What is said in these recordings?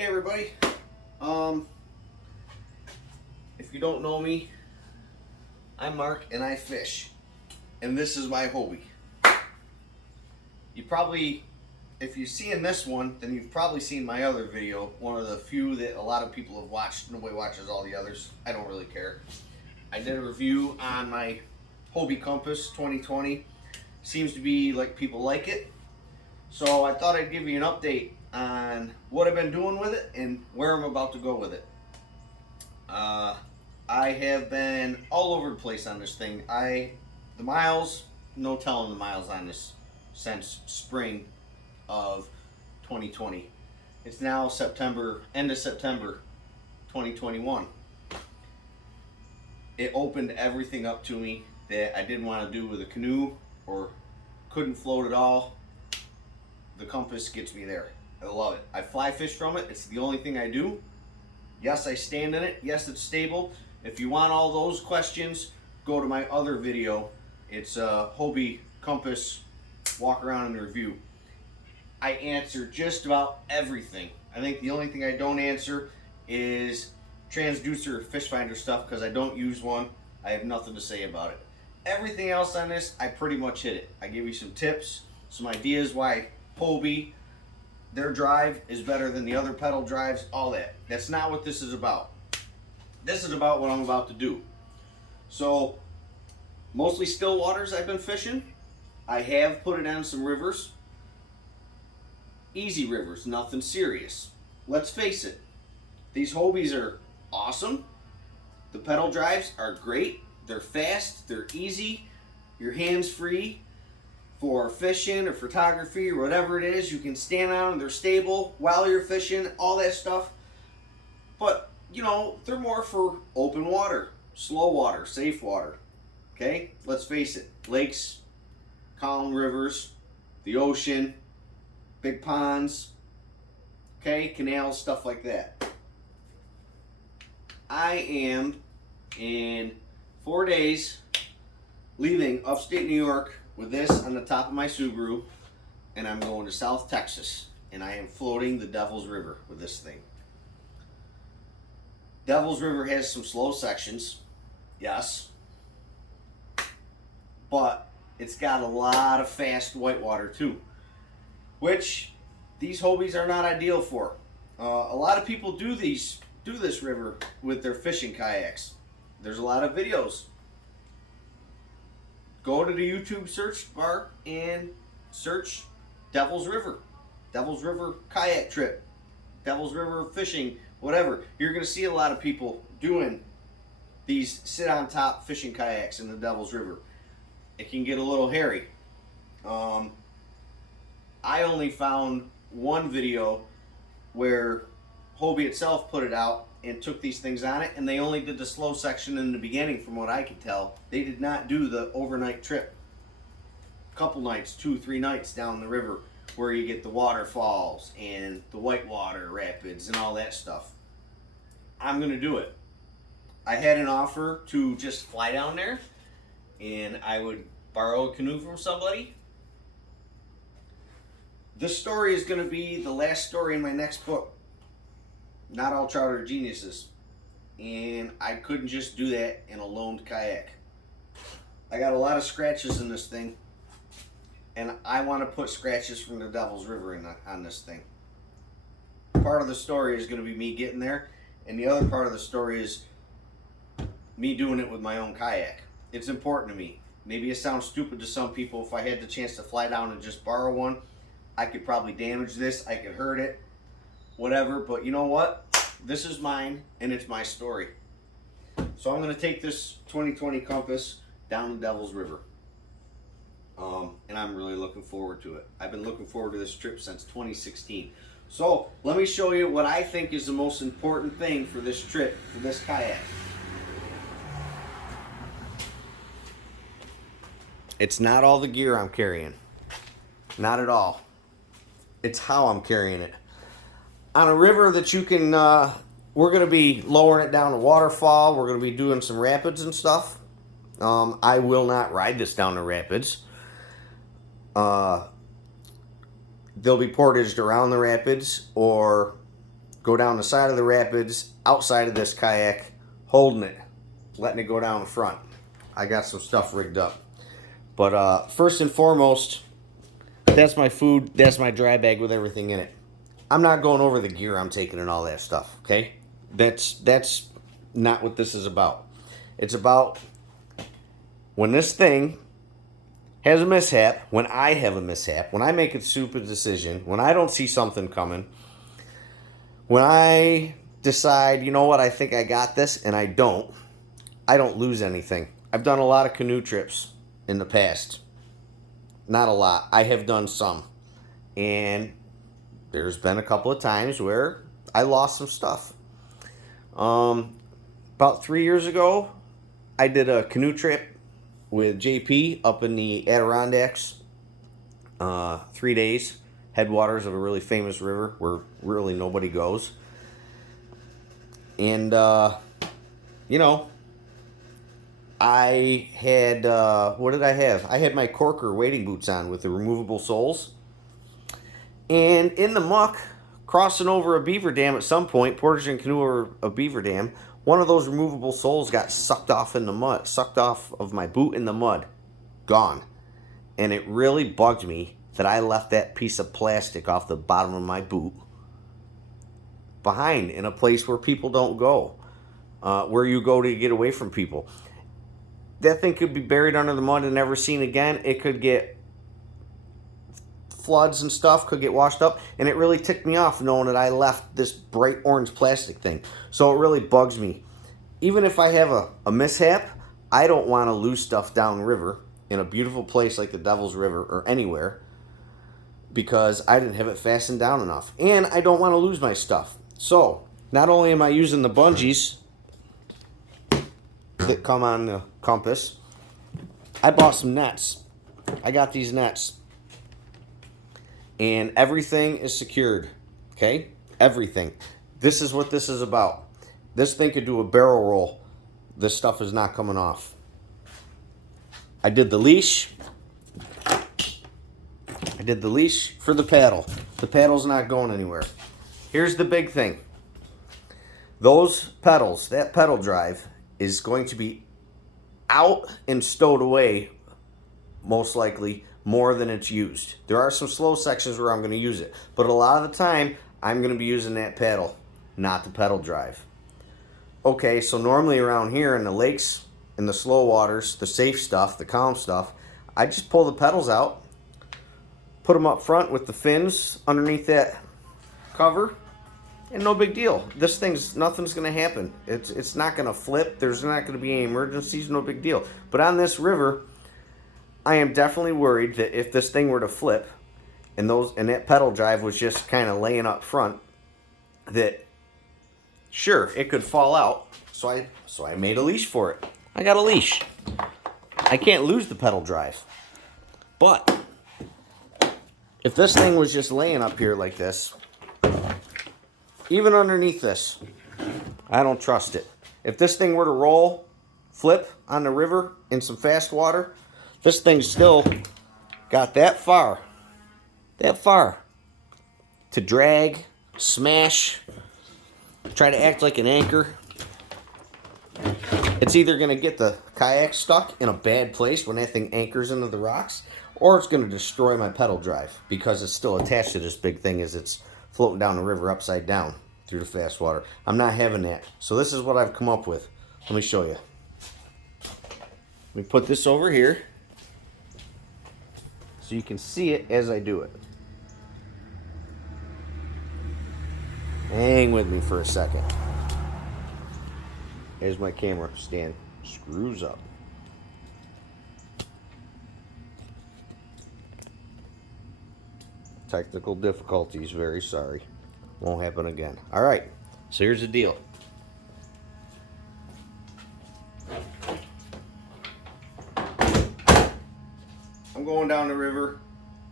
Hey everybody, if you don't know me, I'm Mark and I fish, and this is my Hobie. You probably, if you've seen this one, then you've probably seen my other video, one of the few that a lot of people have watched. Nobody watches all the others. I don't really care. I did a review on my Hobie Compass 2020. Seems to be like people like it. So I thought I'd give you an update on what I've been doing with it and where I'm about to go with it. I have been all over the place on this thing. The miles, no telling the miles on this since spring of 2020. It's now September, end of September 2021. It opened everything up to me that I didn't want to do with a canoe or couldn't float at all. The Compass gets me there. I love it. I fly fish from it. It's the only thing I do. Yes, I stand in it. Yes, it's stable. If you want all those questions, go to my other video. It's Hobie Compass walk around and review. I answer just about everything. I think the only thing I don't answer is transducer fish finder stuff because I don't use one. I have nothing to say about it. Everything else on this, I pretty much hit it. I give you some tips, some ideas why Hobie, their drive is better than the other pedal drives, all that. That's not what this is about. This is about what I'm about to do. So, mostly still waters I've been fishing. I have put it on some rivers. Easy rivers, nothing serious. Let's face it, these Hobies are awesome. The pedal drives are great. They're fast, they're easy, you're hands-free. For fishing or photography or whatever it is, you can stand on them, they're stable while you're fishing, all that stuff. But, you know, they're more for open water, slow water, safe water. Okay? Let's face it. Lakes, calm rivers, the ocean, big ponds, okay, canals, stuff like that. I am in 4 days leaving upstate New York with this on the top of my Subaru, and I'm going to South Texas, and I am floating the Devil's River with this thing. Devil's River has some slow sections, yes, but it's got a lot of fast whitewater too, which these Hobies are not ideal for. A lot of people do this river with their fishing kayaks. There's a lot of videos. Go to the YouTube search bar and search Devil's River kayak trip, Devil's River fishing, whatever. You're going to see a lot of people doing these sit on top fishing kayaks in the Devil's River. It can get a little hairy. I only found one video where Hobie itself put it out and took these things on it, and they only did the slow section in the beginning from what I could tell. They did not do the overnight trip. Couple nights, 2-3 nights down the river where you get the waterfalls and the whitewater rapids and all that stuff. I'm gonna do it. I had an offer to just fly down there and I would borrow a canoe from somebody. This story is gonna be the last story in my next book. Not All Trout Are Geniuses. And I couldn't just do that in a loaned kayak. I got a lot of scratches in this thing. And I want to put scratches from the Devil's River on this thing. Part of the story is going to be me getting there. And the other part of the story is me doing it with my own kayak. It's important to me. Maybe it sounds stupid to some people. If I had the chance to fly down and just borrow one, I could probably damage this. I could hurt it. Whatever, but you know what? This is mine, and it's my story. So I'm going to take this 2020 Compass down the Devil's River. And I'm really looking forward to it. I've been looking forward to this trip since 2016. So let me show you what I think is the most important thing for this trip, for this kayak. It's not all the gear I'm carrying. Not at all. It's how I'm carrying it. On a river that you can, we're going to be lowering it down a waterfall. We're going to be doing some rapids and stuff. I will not ride this down the rapids. They'll be portaged around the rapids, or go down the side of the rapids, outside of this kayak, holding it, letting it go down the front. I got some stuff rigged up. But first and foremost, that's my food. That's my dry bag with everything in it. I'm not going over the gear I'm taking and all that stuff, okay? That's not what this is about. It's about when this thing has a mishap, when I have a mishap, when I make a stupid decision, when I don't see something coming, when I decide, you know what, I think I got this, and I don't lose anything. I've done a lot of canoe trips in the past. Not a lot. I have done some. And there's been a couple of times where I lost some stuff. About 3 years ago, I did a canoe trip with JP up in the Adirondacks. 3 days. Headwaters of a really famous river where really nobody goes. And, you know, I had, what did I have? I had my Corker wading boots on with the removable soles. And in the muck, crossing over a beaver dam at some point, portage and canoe over a beaver dam, one of those removable soles got sucked off in the mud, sucked off of my boot in the mud. Gone. And it really bugged me that I left that piece of plastic off the bottom of my boot behind in a place where people don't go, where you go to get away from people. That thing could be buried under the mud and never seen again. It could get floods and stuff, could get washed up, and it really ticked me off knowing that I left this bright orange plastic thing. So it really bugs me. Even if I have a mishap, I don't want to lose stuff downriver in a beautiful place like the Devil's River or anywhere because I didn't have it fastened down enough. And I don't want to lose my stuff. So not only am I using the bungees that come on the compass, I bought some nets. I got these nets. And everything is secured. Okay? Everything. This is what this is about. This thing could do a barrel roll. This stuff is not coming off. I did the leash. I did the leash for the paddle. The paddle's not going anywhere. Here's the big thing. Those pedals, that pedal drive, is going to be out and stowed away, most likely, more than it's used. There are some slow sections where I'm going to use it. But a lot of the time, I'm going to be using that paddle, not the pedal drive. Okay, so normally around here in the lakes, in the slow waters, the safe stuff, the calm stuff, I just pull the pedals out, put them up front with the fins underneath that cover, and no big deal. This thing's, nothing's going to happen. It's not going to flip. There's not going to be any emergencies, no big deal. But on this river, I am definitely worried that if this thing were to flip and that pedal drive was just kind of laying up front, that sure, it could fall out. So I made a leash for it. I got a leash. I can't lose the pedal drive. But if this thing was just laying up here like this, even underneath this, I don't trust it. If this thing were to roll, flip on the river in some fast water, this thing's still got that far to drag, smash, try to act like an anchor. It's either going to get the kayak stuck in a bad place when that thing anchors into the rocks, or it's going to destroy my pedal drive because it's still attached to this big thing as it's floating down the river upside down through the fast water. I'm not having that. So this is what I've come up with. Let me show you. Let me put this over here so you can see it as I do it. Hang with me for a second. As my camera stand screws up. Technical difficulties, very sorry. Won't happen again. All right, so here's the deal. I'm going down the river.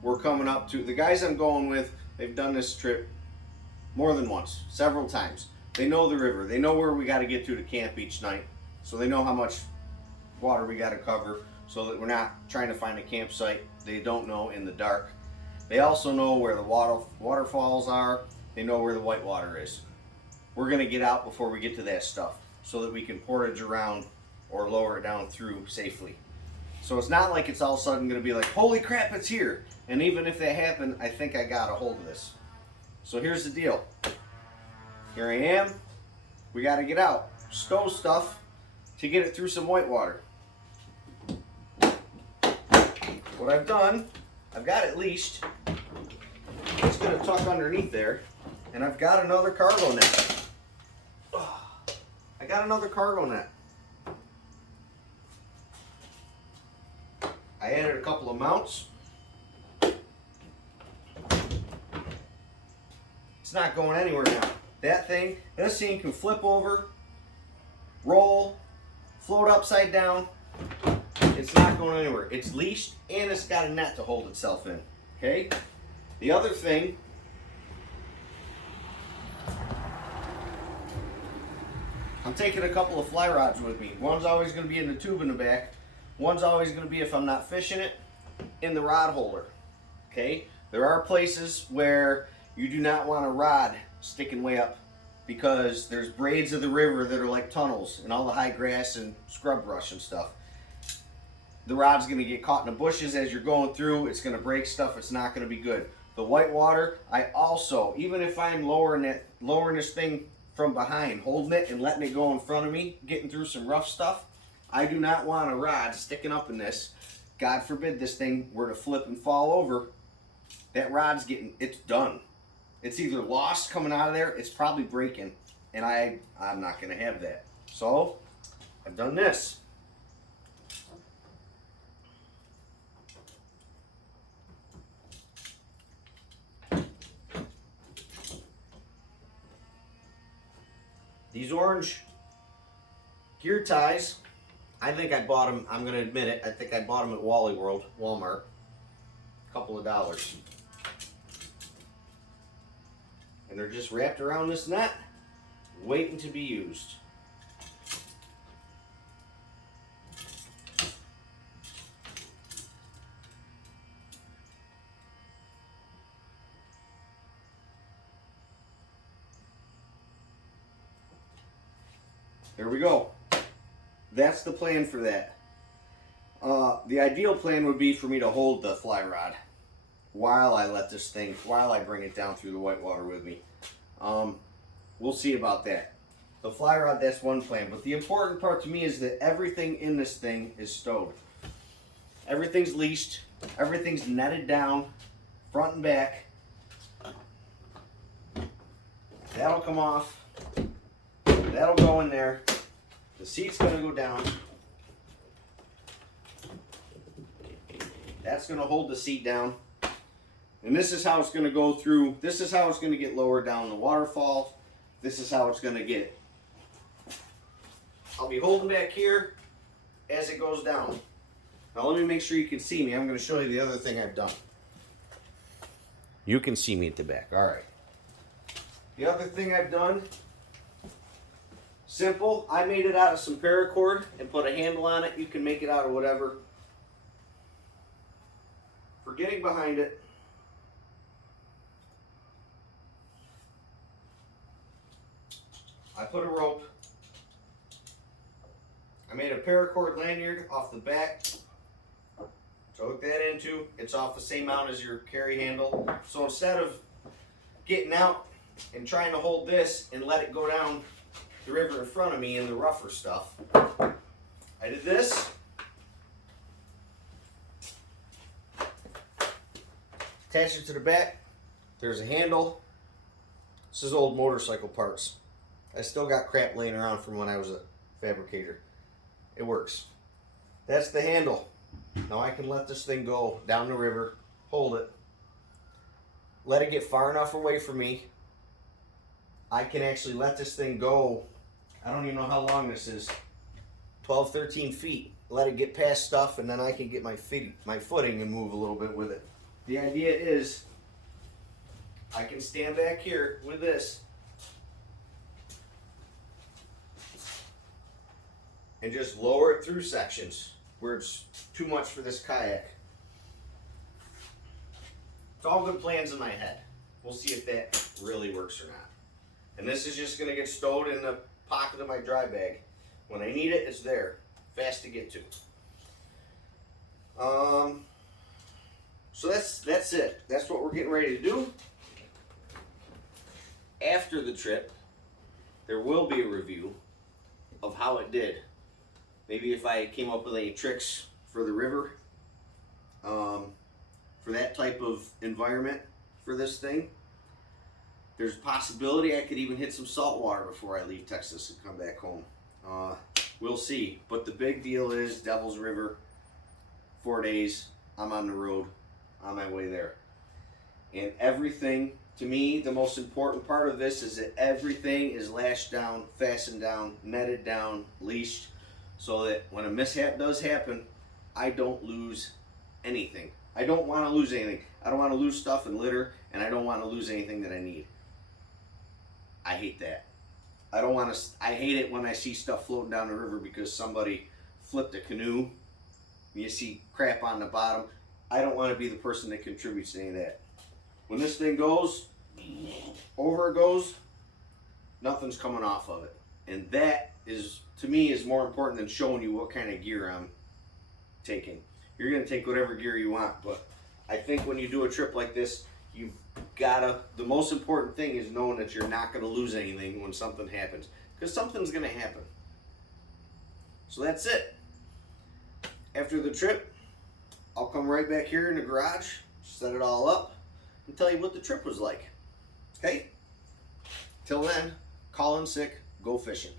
We're coming up to, the guys I'm going with, they've done this trip more than once, several times. They know the river. They know where we got to get to camp each night. So they know how much water we got to cover so that we're not trying to find a campsite they don't know in the dark. They also know where the waterfalls are. They know where the whitewater is. we're going to get out before we get to that stuff so that we can portage around or lower it down through safely. So it's not like it's all of a sudden going to be like, holy crap, it's here. And even if that happened, I think I got a hold of this. So here's the deal. Here I am. We got to get out. Stow stuff to get it through some white water. What I've done, I've got it leashed. It's going to tuck underneath there. And I've got another cargo net. I got another cargo net. I added a couple of mounts. It's not going anywhere now. This thing can flip over, roll, float upside down. It's not going anywhere. It's leashed and it's got a net to hold itself in. Okay? The other thing, I'm taking a couple of fly rods with me. One's always going to be in the tube in the back. One's always going to be, if I'm not fishing it, in the rod holder. Okay? There are places where you do not want a rod sticking way up because there's braids of the river that are like tunnels and all the high grass and scrub brush and stuff. The rod's going to get caught in the bushes as you're going through. It's going to break stuff. It's not going to be good. The white water, I also, even if I'm lowering this thing from behind, holding it and letting it go in front of me, getting through some rough stuff, I do not want a rod sticking up in this. God forbid this thing were to flip and fall over. That rod's it's done. It's either lost coming out of there, it's probably breaking, and I'm not going to have that. So, I've done this. These orange gear ties, I think I bought them, I'm going to admit it, I think I bought them at Walmart. A couple of dollars. And they're just wrapped around this net, waiting to be used. There we go. That's the plan for that. The ideal plan would be for me to hold the fly rod while I bring it down through the white water with me. We'll see about that. The fly rod, that's one plan. But the important part to me is that everything in this thing is stowed. Everything's leashed. Everything's netted down, front and back. That'll come off. That'll go in there. The seat's going to go down. That's going to hold the seat down. And this is how it's going to go through. This is how it's going to get lower down the waterfall. This is how it's going to get. I'll be holding back here as it goes down. Now let me make sure you can see me. I'm going to show you the other thing I've done. You can see me at the back. All right. The other thing I've done, simple. I made it out of some paracord and put a handle on it. You can make it out of whatever. For getting behind it, I put a rope. I made a paracord lanyard off the back. So hook that into. It's off the same mount as your carry handle. So instead of getting out and trying to hold this and let it go down the river in front of me in the rougher stuff, I did this. Attach it to the back. There's a handle. This is old motorcycle parts. I still got crap laying around from when I was a fabricator. It works. That's the handle. Now I can let this thing go down the river, hold it, let it get far enough away from me. I can actually let this thing go. I don't even know how long this is. 12, 13 feet. Let it get past stuff, and then I can get my footing and move a little bit with it. The idea is I can stand back here with this and just lower it through sections where it's too much for this kayak. It's all good plans in my head. We'll see if that really works or not. And this is just going to get stowed in the pocket of my dry bag. When I need it, it's there, fast to get to. So that's it. That's what we're getting ready to do. After the trip, there will be a review of how it did. Maybe if I came up with any tricks for the river, for that type of environment for this thing. There's a possibility I could even hit some salt water before I leave Texas and come back home. We'll see. But the big deal is Devil's River, 4 days, I'm on the road, on my way there. And everything, to me, the most important part of this is that everything is lashed down, fastened down, netted down, leashed, so that when a mishap does happen, I don't lose anything. I don't want to lose anything. I don't want to lose stuff and litter, and I don't want to lose anything that I need. I hate that. I don't want to. I hate it when I see stuff floating down the river because somebody flipped a canoe. You see crap on the bottom. I don't want to be the person that contributes to any of that. When this thing goes, over it goes, nothing's coming off of it. And that is, to me, is more important than showing you what kind of gear I'm taking. You're going to take whatever gear you want, but I think when you do a trip like this, you've gotta, the most important thing is knowing that you're not going to lose anything when something happens, because something's going to happen. So that's it. After the trip, I'll come right back here in the garage, set it all up, and tell you what the trip was like. Okay? Till then, call in sick, go fishing.